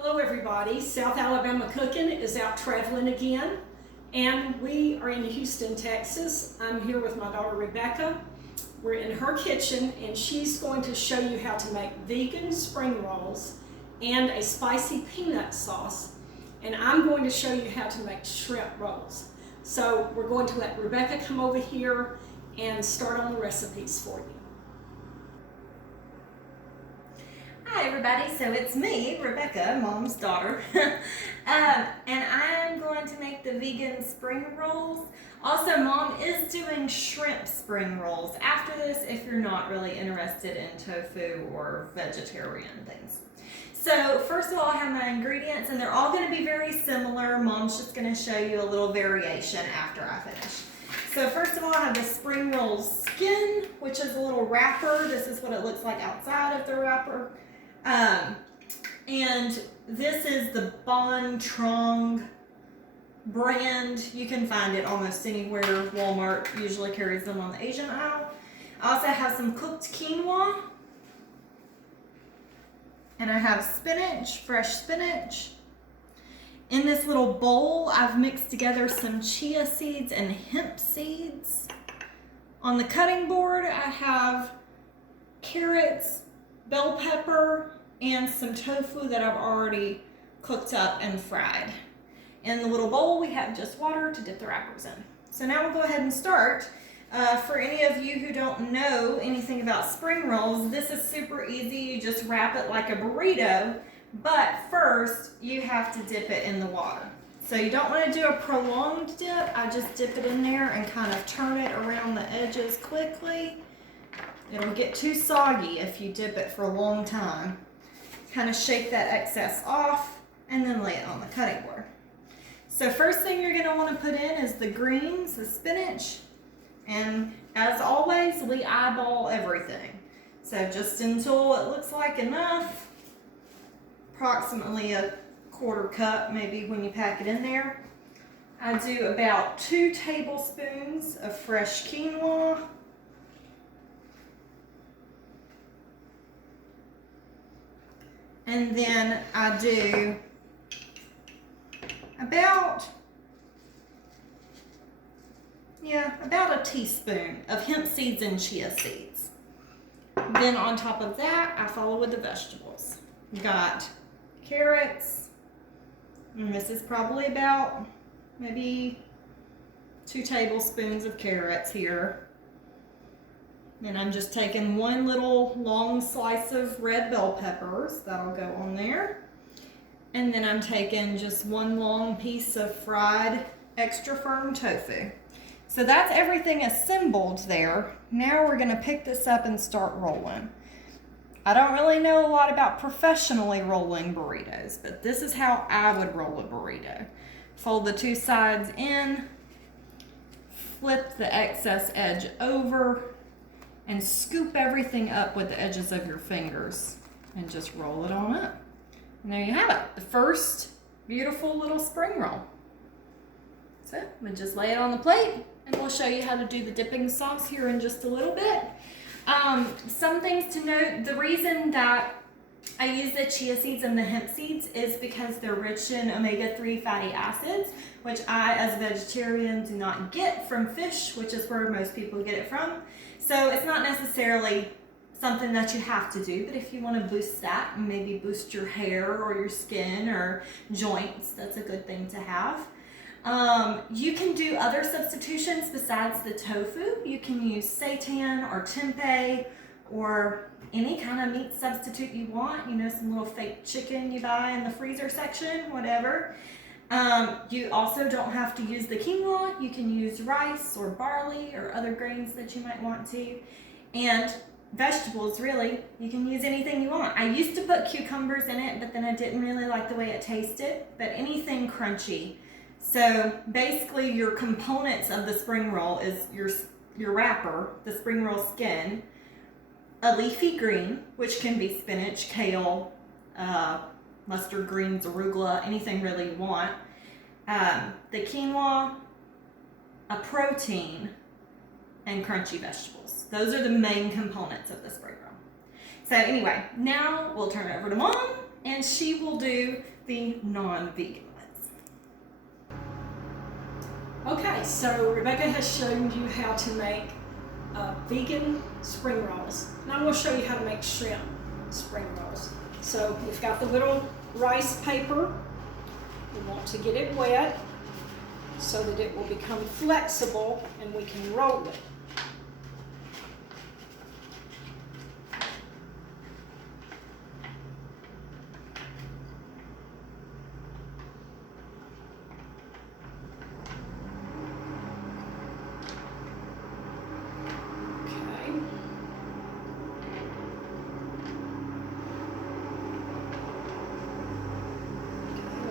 Hello everybody, South Alabama Cooking is out traveling again, and we are in Houston, Texas. I'm here with my daughter Rebecca. We're in her kitchen and she's going to show you how to make vegan spring rolls and a spicy peanut sauce, and I'm going to show you how to make shrimp rolls. So we're going to let Rebecca come over here and start on the recipes for you. Hi everybody, so it's me, Rebecca, Mom's daughter, and I'm going to make the vegan spring rolls. Also, Mom is doing shrimp spring rolls after this if you're not really interested in tofu or vegetarian things. So first of all, I have my ingredients and they're all going to be very similar. Mom's just going to show you a little variation after I finish. So first of all, I have the spring roll skin, which is a little wrapper. This is what it looks like outside of the wrapper. And this is the Bon Trong brand. You can find it almost anywhere. Walmart usually carries them on the Asian aisle. I also have some cooked quinoa. And I have spinach, fresh spinach. In this little bowl, I've mixed together some chia seeds and hemp seeds. On the cutting board, I have carrots, bell pepper, and some tofu that I've already cooked up and fried. In the little bowl, we have just water to dip the wrappers in. So now we'll go ahead and start. For any of you who don't know anything about spring rolls, this is super easy. You just wrap it like a burrito, but first you have to dip it in the water. So you don't want to do a prolonged dip. I just dip it in there and kind of turn it around the edges quickly. It'll get too soggy if you dip it for a long time. Kind of shake that excess off and then lay it on the cutting board. So first thing you're going to want to put in is the greens, the spinach, and as always, we eyeball everything. So just until it looks like enough, approximately a quarter cup maybe when you pack it in there. I do about 2 tablespoons of fresh quinoa. And then I do about a teaspoon of hemp seeds and chia seeds. Then on top of that, I follow with the vegetables. Got carrots, and this is probably about maybe 2 tablespoons of carrots here. And I'm just taking 1 little long slice of red bell peppers, that'll go on there. And then I'm taking just 1 long piece of fried extra firm tofu. So that's everything assembled there. Now we're gonna pick this up and start rolling. I don't really know a lot about professionally rolling burritos, but this is how I would roll a burrito. Fold the 2 sides in, flip the excess edge over, and scoop everything up with the edges of your fingers and just roll it on up. And there you have it, the first beautiful little spring roll. So we just lay it on the plate and we'll show you how to do the dipping sauce here in just a little bit. Some things to note, the reason that I use the chia seeds and the hemp seeds is because they're rich in omega-3 fatty acids, which I, as a vegetarian, do not get from fish, which is where most people get it from. So it's not necessarily something that you have to do, but if you want to boost that and maybe boost your hair or your skin or joints, that's a good thing to have. You can do other substitutions besides the tofu. You can use seitan or tempeh or any kind of meat substitute you want. You know, some little fake chicken you buy in the freezer section, whatever. You also don't have to use the quinoa. You can use rice or barley or other grains that you might want to. And vegetables, really, you can use anything you want. I used to put cucumbers in it, but then I didn't really like the way it tasted. But anything crunchy. So basically your components of the spring roll is your wrapper, the spring roll skin, a leafy green, which can be spinach, kale, mustard greens, arugula, anything really you want. The quinoa, a protein, and crunchy vegetables. Those are the main components of the spring roll. So anyway, now we'll turn it over to Mom and she will do the non-vegan ones. Okay, so Rebecca has shown you how to make vegan spring rolls. Now I'm going to show you how to make shrimp spring rolls. So we've got the little rice paper. We want to get it wet so that it will become flexible and we can roll it.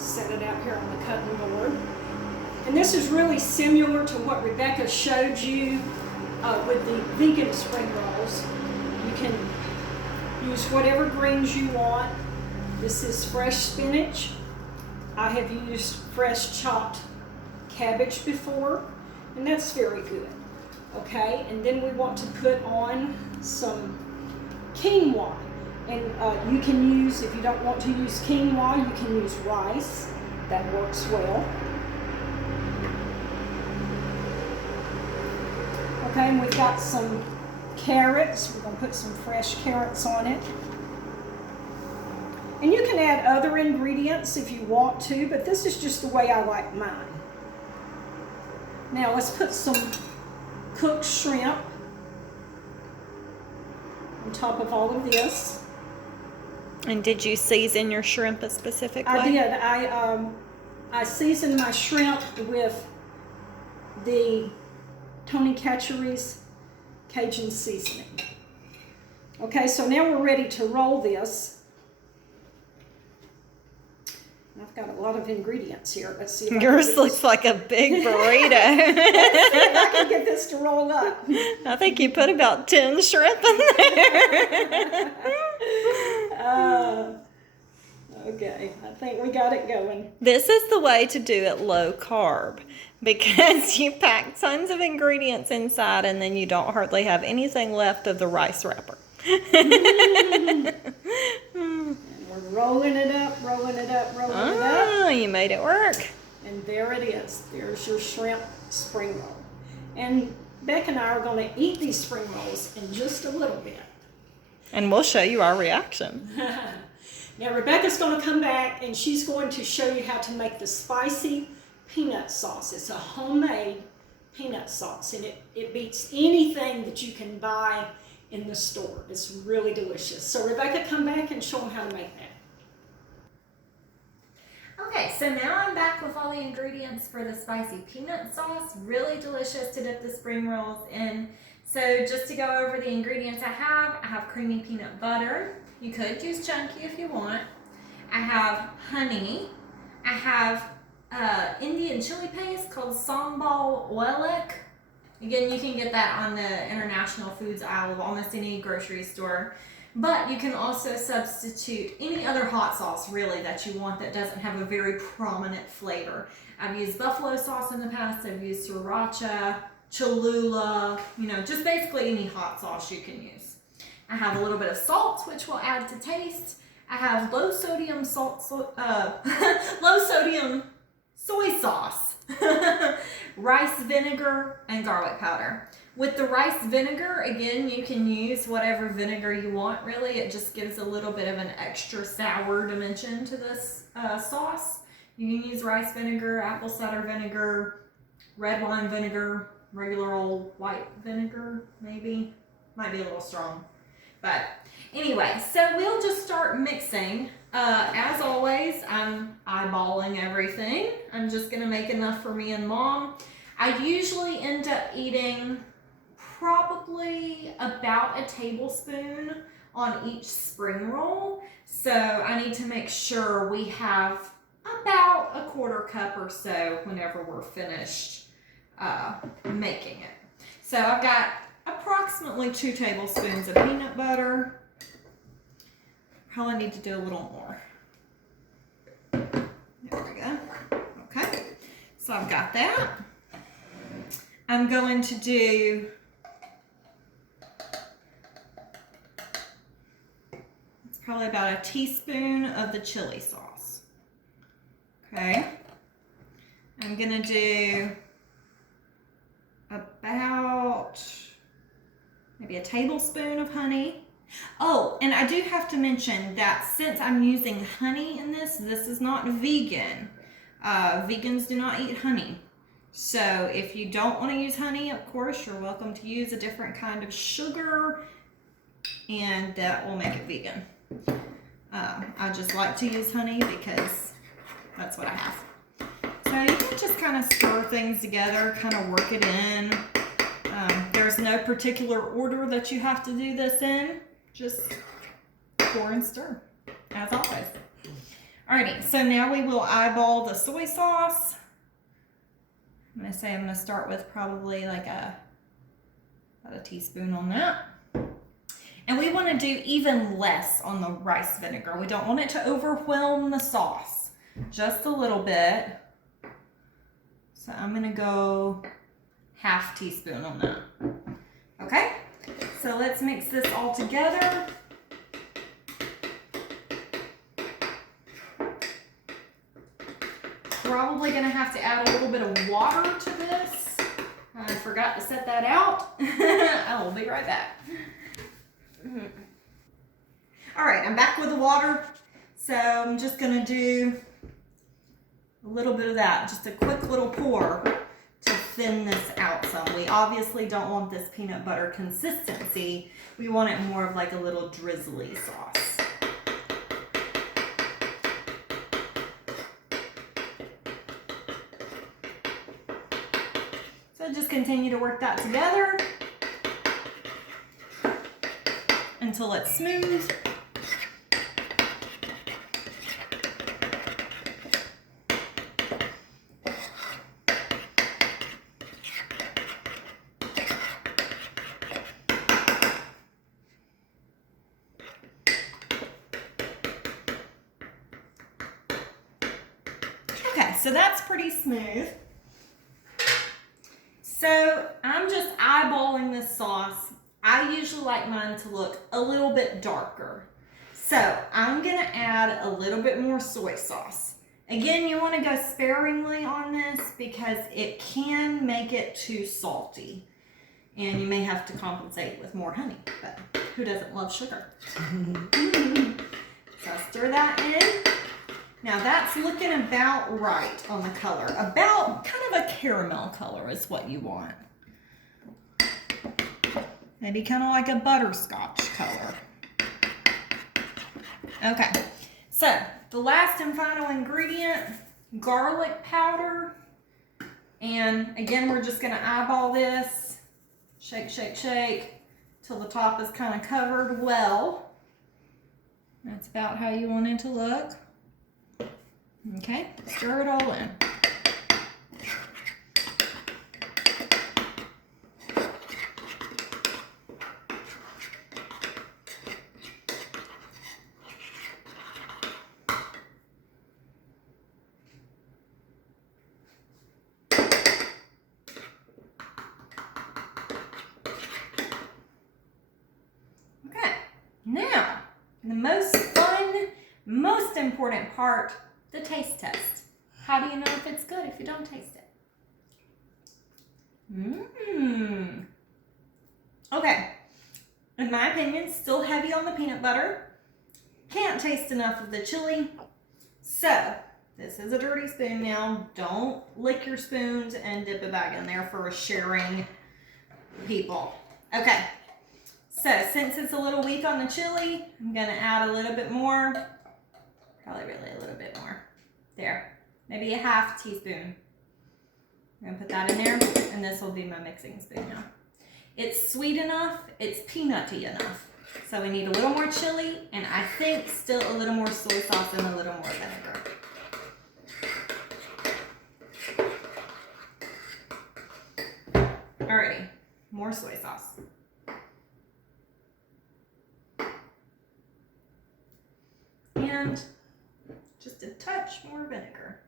Set it out here on the cutting board. And this is really similar to what Rebecca showed you with the vegan spring rolls. You can use whatever greens you want. This is fresh spinach. I have used fresh chopped cabbage before, and that's very good. Okay, and then we want to put on some quinoa. And you can use, if you don't want to use quinoa, you can use rice. That works well. Okay, and we've got some carrots. We're going to put some fresh carrots on it. And you can add other ingredients if you want to, but this is just the way I like mine. Now let's put some cooked shrimp on top of all of this. And did you season your shrimp a specific way? I did. I seasoned my shrimp with the Tony Chachere's Cajun seasoning. Okay, so now we're ready to roll this. I've got a lot of ingredients here. Let's see. Yours looks like a big burrito. Let's see if I can get this to roll up. I think you put about 10 shrimp in there. Okay, I think we got it going. This is the way to do it low carb, because you pack tons of ingredients inside and then you don't hardly have anything left of the rice wrapper. And we're rolling it up, rolling it up, rolling it up. Oh, you made it work. And there it is. There's your shrimp spring roll. And Beck and I are going to eat these spring rolls in just a little bit. And we'll show you our reaction. Now Rebecca's going to come back and she's going to show you how to make the spicy peanut sauce. It's a homemade peanut sauce, and it beats anything that you can buy in the store. It's really delicious. So Rebecca, come back and show them how to make that. Okay, so now I'm back with all the ingredients for the spicy peanut sauce. Really delicious to dip the spring rolls in. So just to go over the ingredients I have creamy peanut butter. You could use chunky if you want. I have honey. I have Indian chili paste called sambal oelek. Again, you can get that on the international foods aisle of almost any grocery store. But you can also substitute any other hot sauce really that you want that doesn't have a very prominent flavor. I've used buffalo sauce in the past. I've used sriracha, Cholula, just basically any hot sauce you can use. I have a little bit of salt, which will add to taste. I have low sodium soy sauce, rice vinegar, and garlic powder. With the rice vinegar, again, you can use whatever vinegar you want, really. It just gives a little bit of an extra sour dimension to this sauce. You can use rice vinegar, apple cider vinegar, red wine vinegar, regular old white vinegar, maybe. Might be a little strong. But anyway, so we'll just start mixing. As always, I'm eyeballing everything. I'm just going to make enough for me and Mom. I usually end up eating probably about a tablespoon on each spring roll. So I need to make sure we have about a quarter cup or so whenever we're finished making it. So I've got approximately 2 tablespoons of peanut butter. Probably need to do a little more. There we go. Okay, so I've got that. I'm going to do, it's probably about a teaspoon of the chili sauce. Okay. I'm gonna do about maybe a tablespoon of honey. Oh, and I do have to mention that since I'm using honey in this is not vegan. Vegans do not eat honey. So if you don't want to use honey, of course, you're welcome to use a different kind of sugar, and that will make it vegan. I just like to use honey because that's what I have. So you can just kind of stir things together, kind of work it in. There's no particular order that you have to do this in. Just pour and stir, as always. Alrighty, so now we will eyeball the soy sauce. I'm gonna start with probably like about a teaspoon on that. And we want to do even less on the rice vinegar. We don't want it to overwhelm the sauce. Just a little bit. So I'm gonna go half teaspoon on that. Okay, so let's mix this all together. Probably gonna have to add a little bit of water to this. I forgot to set that out. I will be right back. All right, I'm back with the water. So I'm just gonna do a little bit of that, just a quick little pour to thin this out some. We obviously don't want this peanut butter consistency. We want it more of like a little drizzly sauce. So just continue to work that together until it's smooth. Okay, so that's pretty smooth. So I'm just eyeballing this sauce. I usually like mine to look a little bit darker. So I'm gonna add a little bit more soy sauce. Again, you wanna go sparingly on this because it can make it too salty. And you may have to compensate with more honey, but who doesn't love sugar? So stir that in. Now that's looking about right on the color. About kind of a caramel color is what you want. Maybe kind of like a butterscotch color. Okay, so the last and final ingredient, garlic powder. And again, we're just gonna eyeball this. Shake, shake, shake till the top is kind of covered well. That's about how you want it to look. Okay, stir it all in. Okay, now the most fun, most important part, the taste test. How do you know if it's good if you don't taste it? Okay, in my opinion, still heavy on the peanut butter. Can't taste enough of the chili. So, this is a dirty spoon now. Don't lick your spoons and dip it back in there for sharing people. Okay, so since it's a little weak on the chili, I'm gonna add a little bit more. Probably really a little bit more. There, maybe a half teaspoon. I'm gonna put that in there, and this will be my mixing spoon now. It's sweet enough, it's peanutty enough. So we need a little more chili, and I think still a little more soy sauce and a little more vinegar. Alrighty, more soy sauce. And just a touch more vinegar.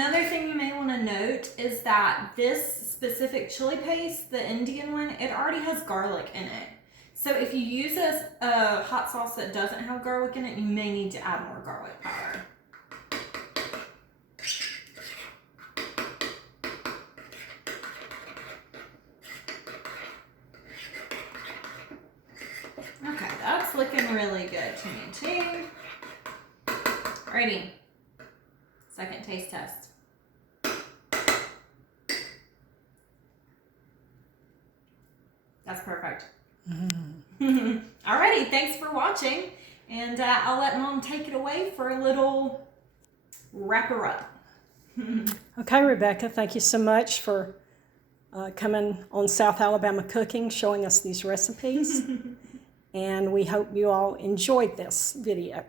Another thing you may want to note is that this specific chili paste, the Indian one, it already has garlic in it. So if you use a hot sauce that doesn't have garlic in it, you may need to add more garlic powder. Okay, that's looking really good to me too. Alrighty, second taste test. That's perfect. Alrighty, thanks for watching, and I'll let Mom take it away for a little wrapper up. Okay, Rebecca, thank you so much for coming on South Alabama Cooking, showing us these recipes. And we hope you all enjoyed this video.